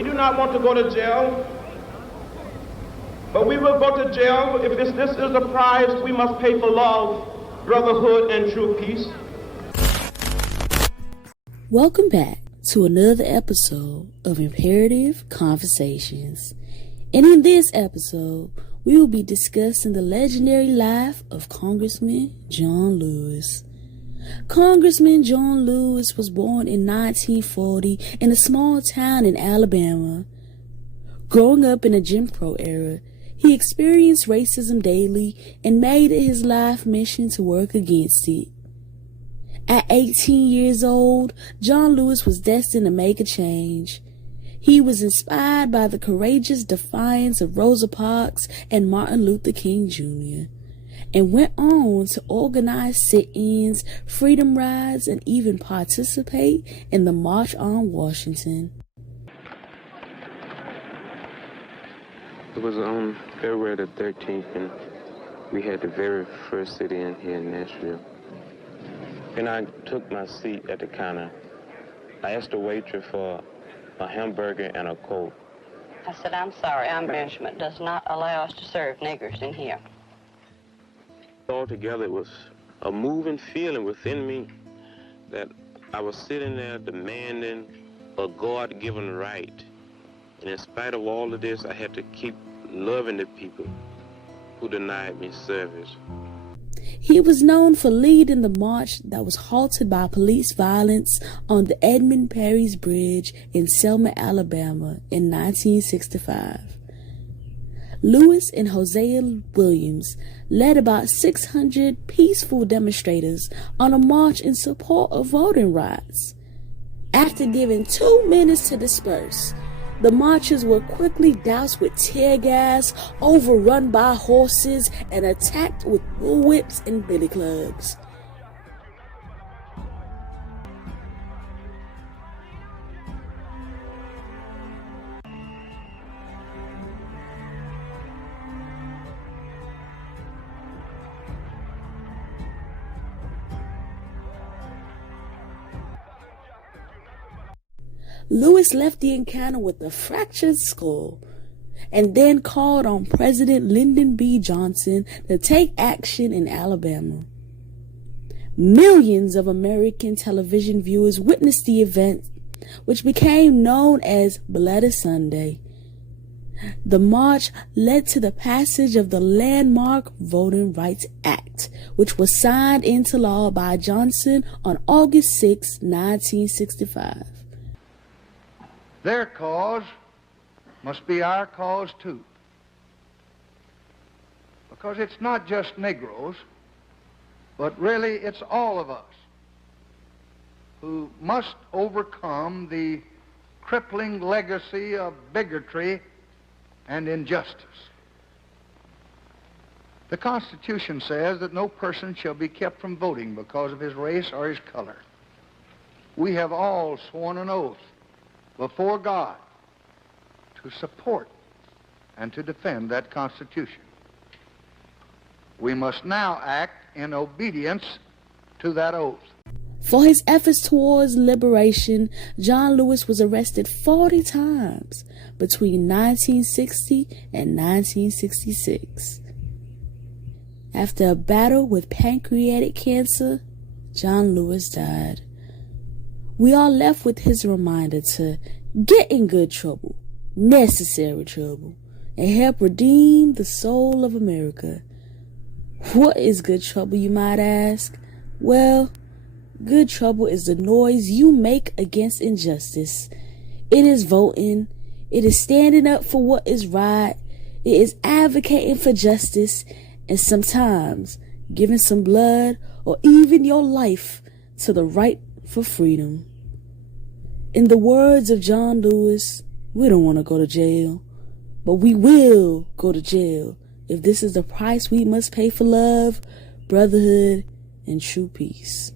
We do not want to go to jail, but we will go to jail if this is the price we must pay for love, brotherhood, and true peace. Welcome back to another episode of Imperative Conversations. And in this episode, we will be discussing the legendary life of Congressman John Lewis. Congressman John Lewis was born in 1940 in a small town in Alabama. Growing up in the Jim Crow era, he experienced racism daily and made it his life mission to work against it. At 18 years old, John Lewis was destined to make a change. He was inspired by the courageous defiance of Rosa Parks and Martin Luther King Jr., and went on to organize sit-ins, freedom rides, and even participate in the March on Washington. It was on February the 13th, and we had the very first sit-in here in Nashville. And I took my seat at the counter. I asked the waitress for a hamburger and a Coke. I said, I'm sorry, our management does not allow us to serve niggers in here. Altogether, it was a moving feeling within me that I was sitting there demanding a God-given right. And in spite of all of this, I had to keep loving the people who denied me service. He was known for leading the march that was halted by police violence on the Edmund Perry's Bridge in Selma, Alabama in 1965. Lewis and Hosea Williams led about 600 peaceful demonstrators on a march in support of voting rights. After giving 2 minutes to disperse, the marchers were quickly doused with tear gas, overrun by horses, and attacked with bullwhips and billy clubs. Lewis left the encounter with a fractured skull and then called on President Lyndon B. Johnson to take action in Alabama. Millions of American television viewers witnessed the event, which became known as Bloody Sunday. The march led to the passage of the landmark Voting Rights Act, which was signed into law by Johnson on August 6, 1965. Their cause must be our cause too. Because it's not just Negroes, but really it's all of us who must overcome the crippling legacy of bigotry and injustice. The Constitution says that no person shall be kept from voting because of his race or his color. We have all sworn an oath before God to support and to defend that Constitution. We must now act in obedience to that oath. For his efforts towards liberation, John Lewis was arrested 40 times between 1960 and 1966. After a battle with pancreatic cancer, John Lewis died. We are left with his reminder to get in good trouble, necessary trouble, and help redeem the soul of America. What is good trouble, you might ask? Well, good trouble is the noise you make against injustice. It is voting. It is standing up for what is right. It is advocating for justice, and sometimes giving some blood or even your life to the right for freedom. In the words of John Lewis, we don't want to go to jail, but we will go to jail if this is the price we must pay for love, brotherhood, and true peace.